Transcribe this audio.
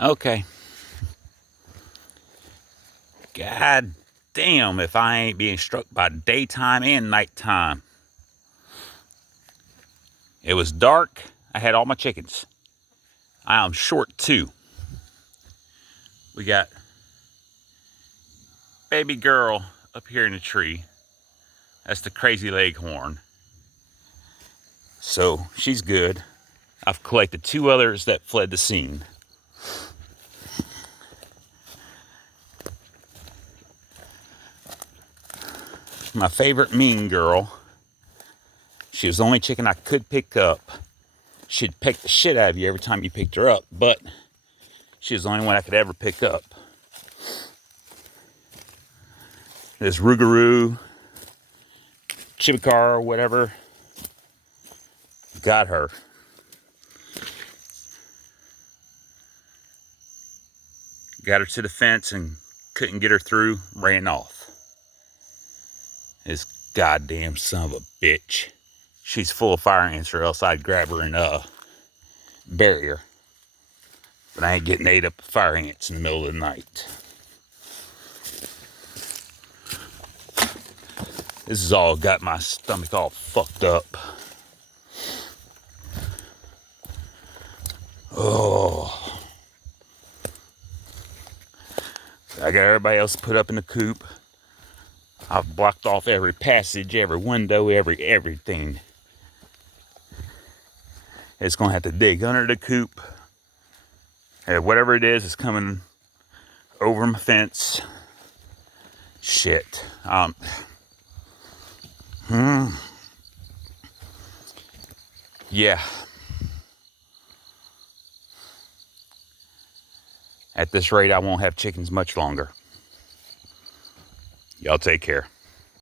Okay. God damn if I ain't being struck by daytime and nighttime. It was dark. I had all my chickens. I am short too. We got baby girl up here in the tree. That's the crazy leghorn. So she's good. I've collected two others that fled the scene. My favorite mean girl. She was the only chicken I could pick up. She'd peck the shit out of you every time you picked her up, but she was the only one I could ever pick up. This Rougarou, Chibikar, whatever, got her. Got her to the fence and couldn't get her through, ran off. This goddamn son of a bitch. She's full of fire ants, or else I'd grab her and bury her. But I ain't getting ate up by fire ants in the middle of the night. This has all got my stomach all fucked up. Oh. I got everybody else put up in the coop. I've blocked off every passage, every window, everything. It's gonna have to dig under the coop. And whatever it is coming over my fence. Shit. Yeah. At this rate, I won't have chickens much longer. Y'all take care.